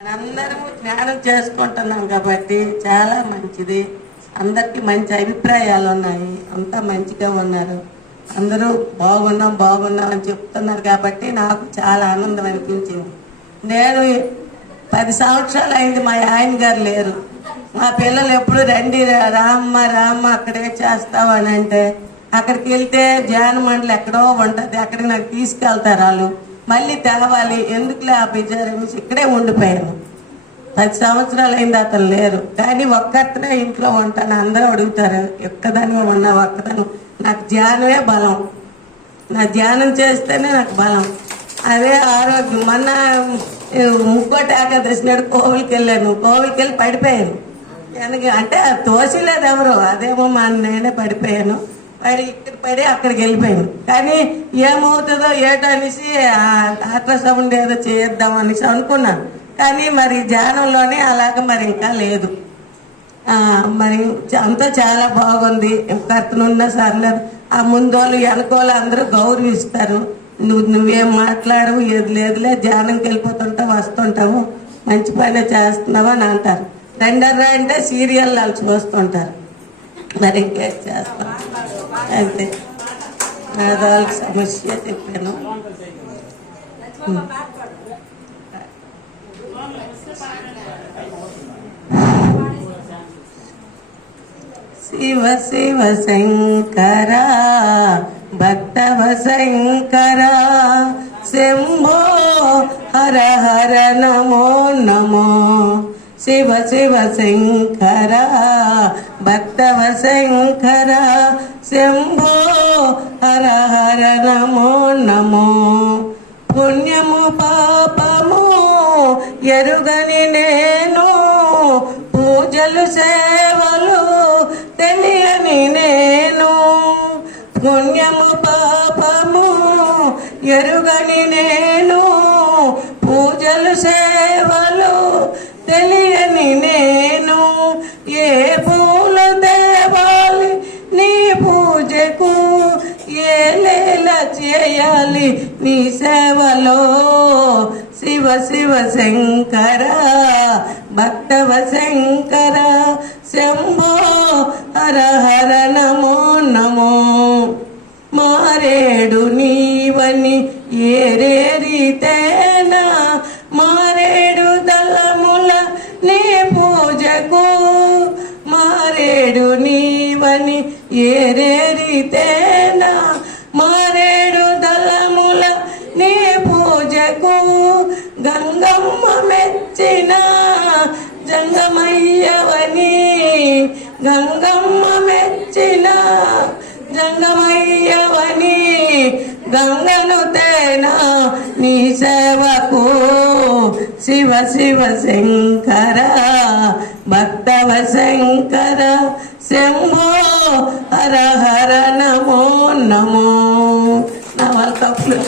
అందరము జ్ఞానం చేసుకుంటున్నాం కాబట్టి చాలా మంచిది. అందరికి మంచి అభిప్రాయాలు ఉన్నాయి, అంతా మంచిగా ఉన్నారు. అందరూ బాగున్నాం అని చెప్తున్నారు కాబట్టి నాకు చాలా ఆనందం అనిపించింది. నేను 10 సంవత్సరాలు అయింది, మా ఆయన గారు లేరు. మా పిల్లలు ఎప్పుడు రండి రామ్మ అక్కడే చేస్తావు అని అంటే, అక్కడికి వెళ్తే ధ్యాన మండలి ఎక్కడో ఉంటుంది, అక్కడికి నాకు తీసుకెళ్తారు వాళ్ళు. మళ్ళీ తేవాలి ఎందుకులే ఆ బిజారనేసి ఇక్కడే ఉండిపోయాను. 10 సంవత్సరాలు అయింది, అతను లేరు. కానీ ఒక్కతనే ఇంట్లో ఉంటాను. అందరూ అడుగుతారు ఒక్కదానిగా ఉన్నావు, ఒక్కదాని. నాకు ధ్యానమే బలం, నా ధ్యానం చేస్తేనే నాకు బలం, అదే ఆరోగ్యం. మొన్న ముక్కోటి ఏకాదశి నాడు కోవిలికి వెళ్ళాను, కోవిలికి వెళ్ళి పడిపోయాను. అంటే తోసిలేదు ఎవరు, అదేమో నేనే పడిపోయాను. ఇక్కడ పడి అక్కడికి వెళ్ళిపోయాను. కానీ ఏమవుతుందో ఏటో అనేసి అల్ట్రాసౌండ్ ఏదో చేద్దాం అనేసి అనుకున్నాను. కానీ మరి ధ్యానంలోనే అలాగ మరి ఇంకా లేదు. మరి అంతా చాలా బాగుంది. కర్తనున్నా సర్లేదు, ఆ ముందోళ్ళు వెనకోళ్ళు అందరూ గౌరవిస్తారు. నువ్వేం మాట్లాడవు, ఏది లేదులే, ధ్యానంకి వెళ్ళిపోతుంటావు, వస్తుంటావు, మంచి పని చేస్తున్నావు అని అంటారు. రెండర్రా అంటే సీరియల్ వాళ్ళు చూస్తుంటారు. మరి ఇంకేం చేస్తాం, అంతే. వాళ్ళకి సమస్య చెప్పాను. శివ శివ శంకర భక్తవ శంకర శంభో హర హర నమో నమో. శివ శివ శంకర భక్తవ శంకర శంభో హర హర నమో నమో. పుణ్యము పాపము ఎరుగని నేను, పూజలు సేవలు తెలియని నేను. పుణ్యము పాపము ఎరుగని నేను, పూజలు సేవలు తెలియని నేను. ఏ పూలు తేవాలి నీ పూజకు, ఏ లీల చేయాలి నీ సేవలో. శివ శివ శంకర భక్తవ శంకర శంభో హర హర నమో నమో. మారేడు నీవని ఏరేరితేనా, మారేడు దళముల నీ పూజకు. మారేడు నీవని ఏరేరితేనా, మారేడు దళముల నీ పూజకు. గంగమ్మ మెచ్చిన జంగమయ్యవని, గంగమ్మ మెచ్చిన జంగమయ్యవని. గంగను తేనా నీ సేవకు. శివ శివ శంకర భక్తవ శంకర శంభో హర హర నమో నమో. నా వాళ్ళ తప్పులు